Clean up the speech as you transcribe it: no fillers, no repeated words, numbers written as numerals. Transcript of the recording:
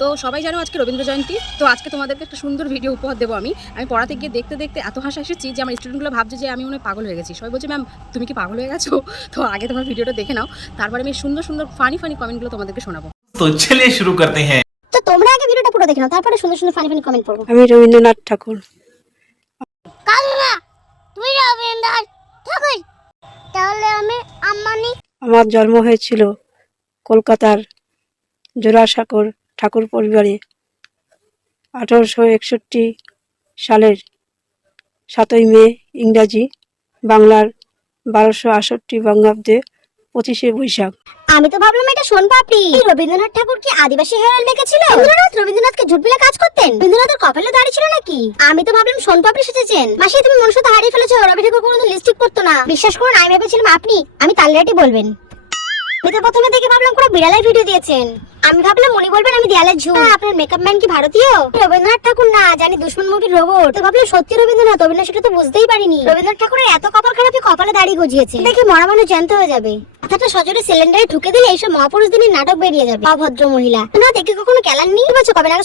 তো সবাই জানো আজকে রবীন্দ্র জয়ন্তী। তো আজকে তোমাদেরকে একটা সুন্দর ভিডিও উপহার দেবো। আমি পড়াতে গিয়ে দেখতে দেখতে এত হাসি এসেছি যে আমার স্টুডেন্টগুলো ভাবছে যে আমি মনে হয় পাগল হয়ে গেছি। সবাই বলছে ম্যাম তুমি কি পাগল হয়ে গেছো? তো আগে তোমার ভিডিওটা দেখে নাও, তারপরে আমি সুন্দর সুন্দর ফানি কমেন্টগুলো তোমাদেরকে শোনাবো। তো চলিए শুরু করতে हैं। তো তোমরা আগে ভিডিওটা পুরো দেখে নাও, তারপরে সুন্দর সুন্দর ফানি কমেন্ট করবো। আমি রবীন্দ্রনাথ ঠাকুর। কালনা তুই রবীন্দ্রনাথ ঠাকুর? তাহলে আমি আম্মানি। আমার জন্ম হয়েছিল কলকাতার জোড়াসাঁকোর ঠাকুর পরিবারে 1861 সালের 7ই মে ইংরাজি, বাংলার 1268 বঙ্গাব্দে 25শে বৈশাখ। আমি তো ভাবলাম এটা সোনপাপড়ি। রবীন্দ্রনাথ ঠাকুর কি আদিবাসী হেরাল দেখেছিল? রবীন্দ্রনাথকে ঝুটবিলা কাজ করতেন? রবীন্দ্রনাথের কপালে দাড়ি ছিল নাকি? আমি তো ভাবলাম সোনপাপড়ি সেজেছেন। মাসি তুমি মনুষ্যতা হারিয়ে ফেলেছো। রবি ঠাকুর কোনোদিন লিপস্টিক পরতো না। বিশ্বাস করুন, আমি ভেবেছিলাম আমি তালিয়াটি বলবেন। আমি তো প্রথমে দেখে ভাবলাম কোনো বিড়ালের ভিডিও দিয়েছেন। আমি ভাবলাম উনি বলবেন আমি দেয়ালের ঝুল। আপনার মেকআপ ম্যান কি ভারতীয়? রবীন্দ্রনাথ ঠাকুর না, জানি দুশ্মন মুভির রোবট। তো ভাবলাম সত্যি রবীন্দ্রনাথ। অভিনয় সেটা তো বুঝতেই পারিনি। রবীন্দ্রনাথ ঠাকুরের এত কপাল খারাপ, কপালে দাড়ি গজিয়েছে দেখে মরা মানুষ জ্যান্ত হয়ে যাবে। মাথাটা সজোরে সিলিন্ডারে ঢুকে দিলে এইসব মহাপুরুষ দিনের নাটক বেরিয়ে যাবে। অভদ্র মহিলা না দেখে কখনো কেলাননি। বলছো কবে নাগাদ